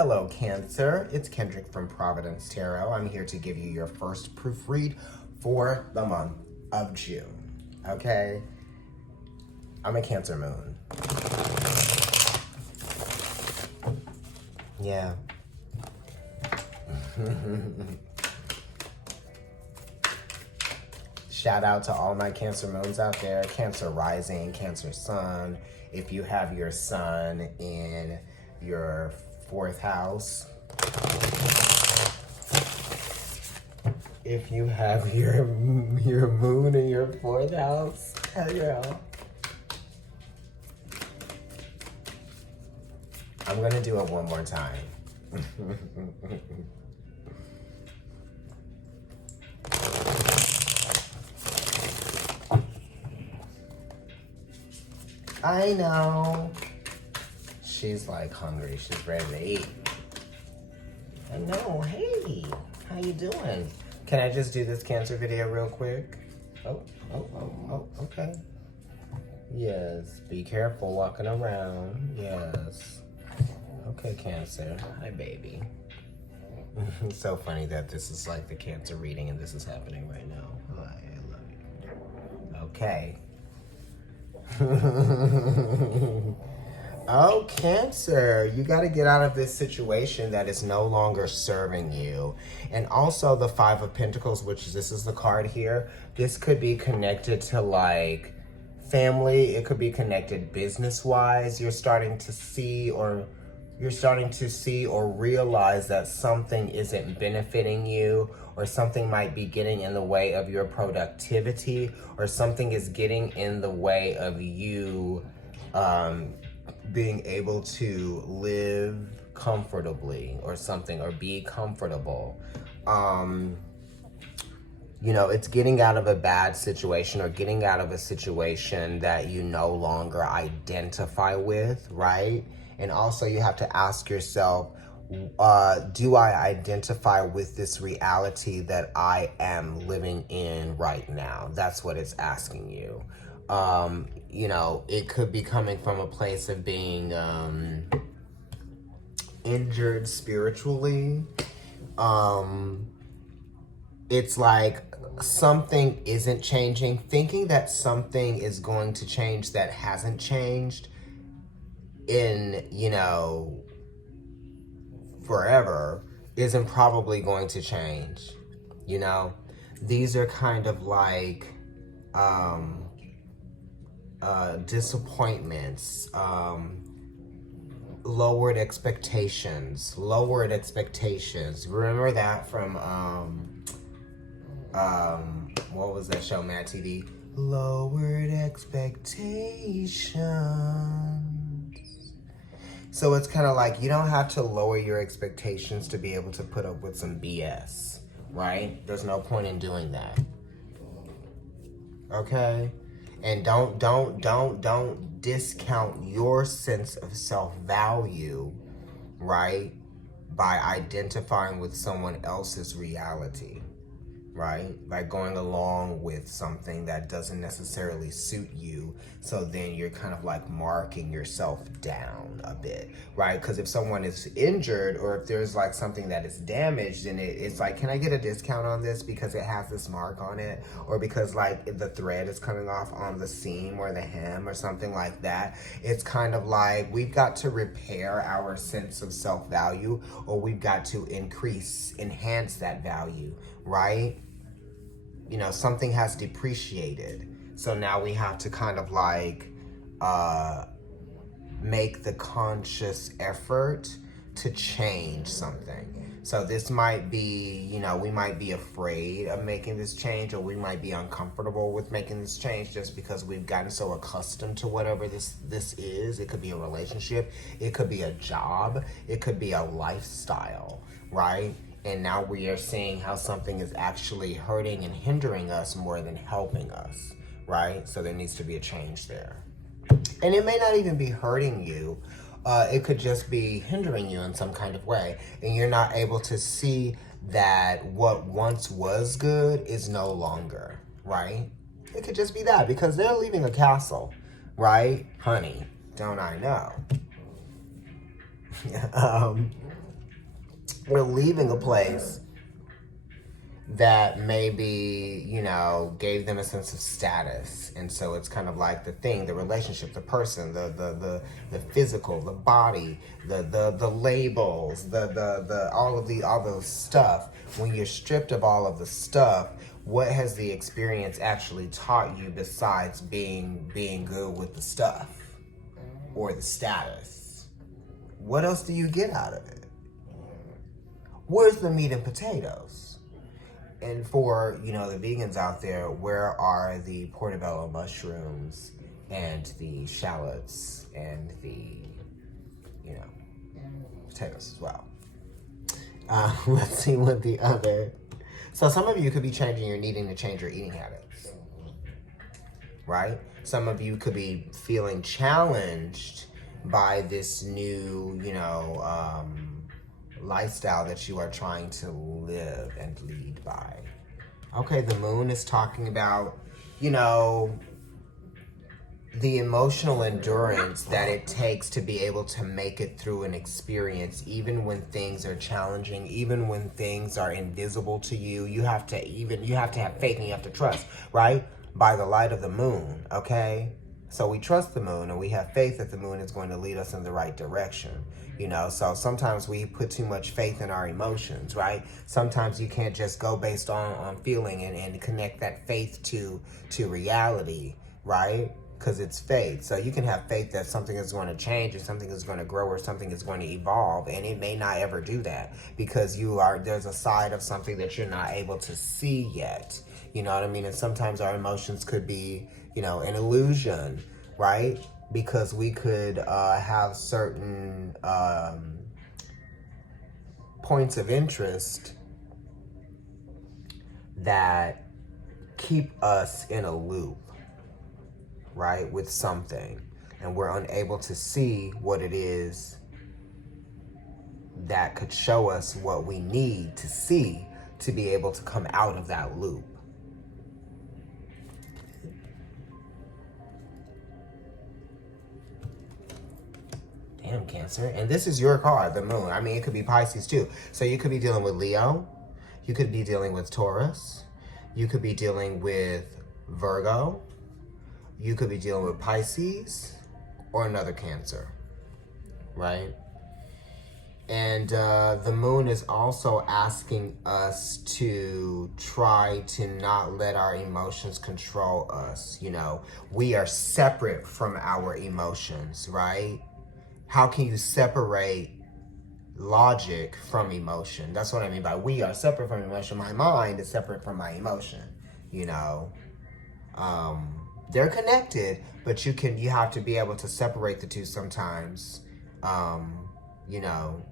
Hello, Cancer. It's Kendrick from Providence Tarot. I'm here to give you your first proofread for the month of June. Okay? I'm a Cancer moon. Yeah. Shout out to all my Cancer moons out there. Cancer rising, Cancer sun. If you have your sun in your 4th house. If you have your moon in your 4th house. Hey, girl. I'm gonna do it one more time. I know. She's like hungry. She's ready to eat. I know. Hey, how you doing? Can I just do this Cancer video real quick? Oh, okay. Yes, be careful walking around. Yes. Okay, Cancer. Hi, baby. It's so funny that this is like the Cancer reading and this is happening right now. Hi, I love you. Okay. Oh, Cancer, you got to get out of this situation that is no longer serving you. And also the 5 of Pentacles, which this is the card here. This could be connected to like family. It could be connected business-wise. You're starting to see or realize that something isn't benefiting you, or something might be getting in the way of your productivity, or something is getting in the way of you being able to live comfortably or something, or be comfortable. You know, it's getting out of a bad situation, or getting out of a situation that you no longer identify with, right? And also you have to ask yourself, do I identify with this reality that I am living in right now? That's what it's asking you. You know, it could be coming from a place of being injured spiritually. It's like something isn't changing. Thinking that something is going to change that hasn't changed in, you know, forever isn't probably going to change. You know, these are kind of like disappointments, lowered expectations. Remember that from what was that show, Mad TV? Lowered expectations. So it's kind of like you don't have to lower your expectations to be able to put up with some BS, right? There's no point in doing that. Okay? And don't discount your sense of self-value, right? By identifying with someone else's reality, right? By going along with something that doesn't necessarily suit you. So then you're kind of like marking yourself down a bit, right? Because if someone is injured, or if there's like something that is damaged, and it's like, can I get a discount on this because it has this mark on it? Or because like the thread is coming off on the seam or the hem or something like that. It's kind of like we've got to repair our sense of self-value, or we've got to enhance that value, right? You know, something has depreciated. So now we have to kind of like make the conscious effort to change something. So this might be, you know, we might be afraid of making this change, or we might be uncomfortable with making this change just because we've gotten so accustomed to whatever this is. It could be a relationship, it could be a job, it could be a lifestyle, right? And now we are seeing how something is actually hurting and hindering us more than helping us, right? So there needs to be a change there. And it may not even be hurting you. It could just be hindering you in some kind of way. And you're not able to see that what once was good is no longer, right? It could just be that, because they're leaving a castle, right? Honey, don't I know? We're leaving a place that maybe, you know, gave them a sense of status. And so it's kind of like the thing, the relationship, the person, the physical, the body, the labels, the all the stuff. When you're stripped of all of the stuff, what has the experience actually taught you besides being good with the stuff or the status? What else do you get out of it? Where's the meat and potatoes? And for, you know, the vegans out there, where are the portobello mushrooms and the shallots and the, you know, potatoes as well? Let's see what the other... So some of you could be needing to change your eating habits, right? Some of you could be feeling challenged by this new, you know, lifestyle that you are trying to live and lead by. Okay, the moon is talking about, you know, the emotional endurance that it takes to be able to make it through an experience, even when things are challenging, even when things are invisible to you. You have to have faith and you have to trust, right? By the light of the moon, okay? So we trust the moon and we have faith that the moon is going to lead us in the right direction. You know, so sometimes we put too much faith in our emotions, right? Sometimes you can't just go based on feeling and connect that faith to reality, right? Because it's faith. So you can have faith that something is going to change or something is going to grow or something is going to evolve, and it may not ever do that because there's a side of something that you're not able to see yet. You know what I mean? And sometimes our emotions could be, you know, an illusion, right? Because we could have certain points of interest that keep us in a loop, right, with something, and we're unable to see what it is that could show us what we need to see to be able to come out of that loop. Damn, Cancer. And this is your card, the moon. I mean, it could be Pisces too. So you could be dealing with Leo. You could be dealing with Taurus. You could be dealing with Virgo. You could be dealing with Pisces or another Cancer, right? And the moon is also asking us to try to not let our emotions control us. You know, we are separate from our emotions, right? How can you separate logic from emotion? That's what I mean by we are separate from emotion. My mind is separate from my emotion, you know. They're connected, but you have to be able to separate the two sometimes, you know,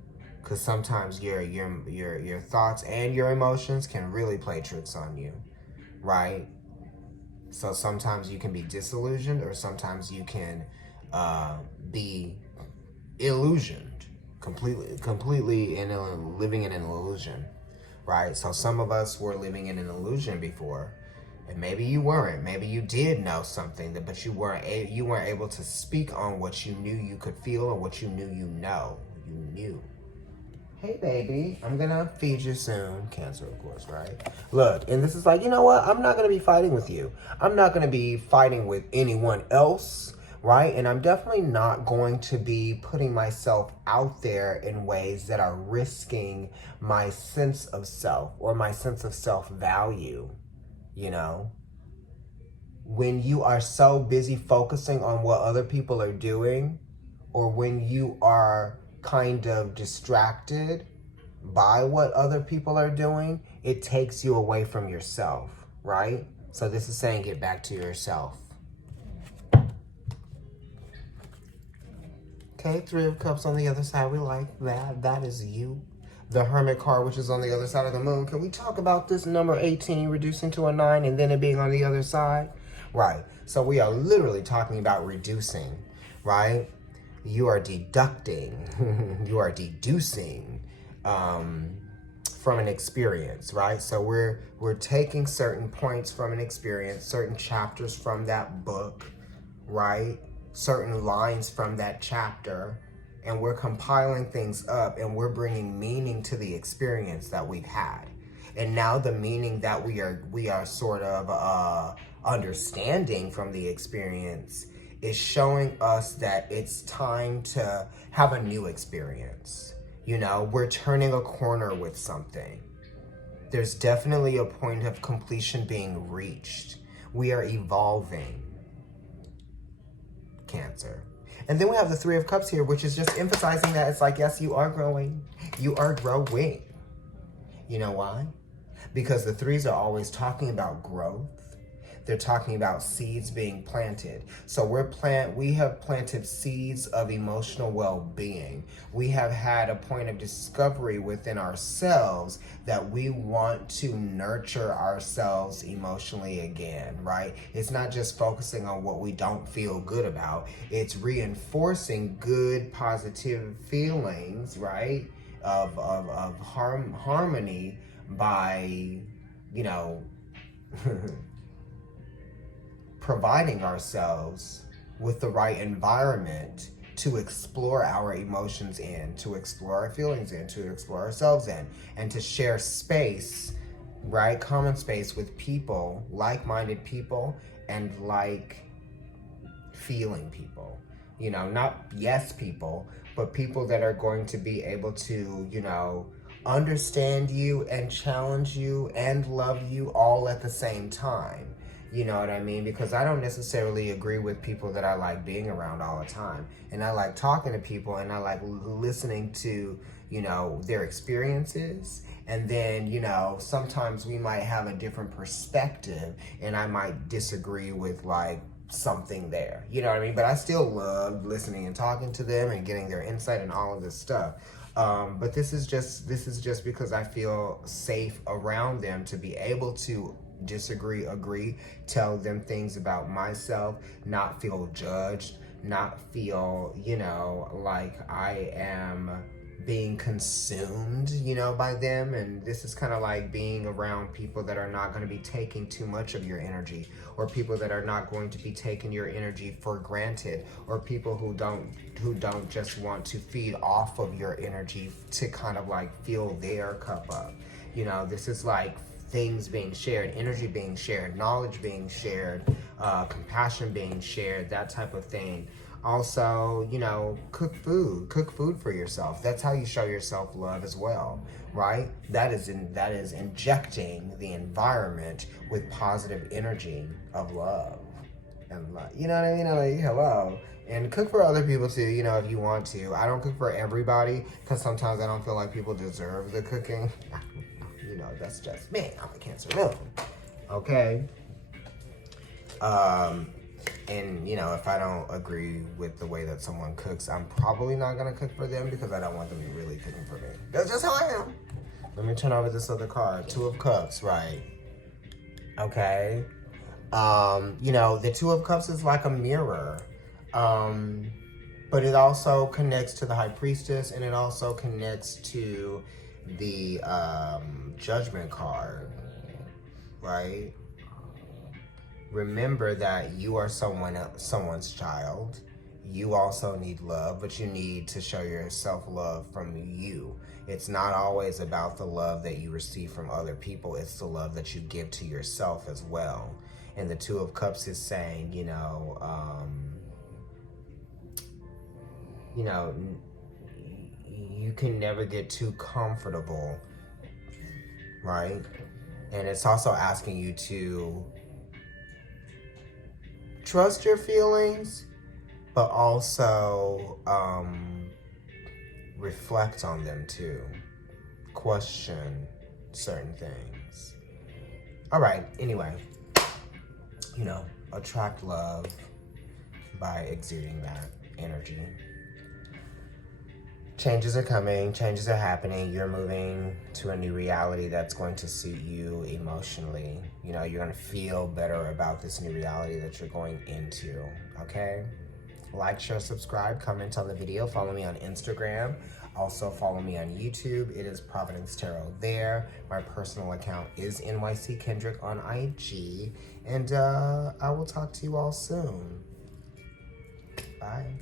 because sometimes your thoughts and your emotions can really play tricks on you, right? So sometimes you can be disillusioned, or sometimes you can be illusioned, completely living in an illusion, right? So some of us were living in an illusion before, and maybe you weren't. Maybe you did know something, but you weren't able to speak on what you knew you could feel or what you knew you knew. Hey baby, I'm gonna feed you soon. Cancer, of course, right? Look, and this is like, you know what? I'm not gonna be fighting with you. I'm not gonna be fighting with anyone else, right? And I'm definitely not going to be putting myself out there in ways that are risking my sense of self or my sense of self-value, you know? When you are so busy focusing on what other people are doing, or when you are kind of distracted by what other people are doing, it takes you away from yourself, right? So this is saying get back to yourself. Okay, Three of Cups on the other side. We like that. That is you. The Hermit card, which is on the other side of the moon. Can we talk about this number 18 reducing to a 9 and then it being on the other side? Right. So we are literally talking about reducing, right? You are deducting, you are deducing from an experience, right? So we're taking certain points from an experience, certain chapters from that book, right? Certain lines from that chapter, and we're compiling things up, and we're bringing meaning to the experience that we've had. And now the meaning that we are sort of understanding from the experience is showing us that it's time to have a new experience. You know, we're turning a corner with something. There's definitely a point of completion being reached. We are evolving. Cancer. And then we have the Three of Cups here, which is just emphasizing that it's like, yes, you are growing. You are growing. You know why? Because the threes are always talking about growth. They're talking about seeds being planted. So we have planted seeds of emotional well-being. We have had a point of discovery within ourselves that we want to nurture ourselves emotionally again, right? It's not just focusing on what we don't feel good about. It's reinforcing good, positive feelings, right? Of harmony by, you know, providing ourselves with the right environment to explore our emotions in, to explore our feelings in, to explore ourselves in, and to share space, right? Common space with people, like-minded people, and like-feeling people. You know, not yes people, but people that are going to be able to, you know, understand you and challenge you and love you all at the same time. You know what I mean? Because I don't necessarily agree with people that I like being around all the time. And I like talking to people, and I like listening to, you know, their experiences. And then, you know, sometimes we might have a different perspective, and I might disagree with like something there. You know what I mean? But I still love listening and talking to them and getting their insight and all of this stuff. But this is just because I feel safe around them to be able to disagree, agree, tell them things about myself, not feel judged, not feel, you know, like I am being consumed, you know, by them. And this is kind of like being around people that are not going to be taking too much of your energy, or people that are not going to be taking your energy for granted, or people who don't just want to feed off of your energy to kind of like fill their cup up. You know, this is like things being shared, energy being shared, knowledge being shared, compassion being shared, that type of thing. Also, you know, cook food for yourself. That's how you show yourself love as well, right? That is injecting the environment with positive energy of love. And like, you know what I mean? Like, hello. And cook for other people too, you know, if you want to. I don't cook for everybody, because sometimes I don't feel like people deserve the cooking. You know, that's just me. I'm a Cancer moon. Okay? And, you know, if I don't agree with the way that someone cooks, I'm probably not going to cook for them, because I don't want them to really cooking for me. That's just how I am. Let me turn over this other card. Two of Cups, right? Okay? You know, the Two of Cups is like a mirror. But it also connects to the High Priestess, and it also connects to the Judgment card, right? Remember that you are someone's child. You also need love, but you need to show yourself love from you. It's not always about the love that you receive from other people. It's the love that you give to yourself as well. And the Two of Cups is saying, you know, you can never get too comfortable, right? And it's also asking you to trust your feelings, but also reflect on them too. Question certain things. All right, anyway, you know, attract love by exuding that energy. Changes are coming, changes are happening. You're moving to a new reality that's going to suit you emotionally. You know, you're going to feel better about this new reality that you're going into, okay? Like, share, subscribe, comment on the video. Follow me on Instagram. Also, follow me on YouTube. It is Providence Tarot there. My personal account is NYC Kendrick on IG. And I will talk to you all soon. Bye.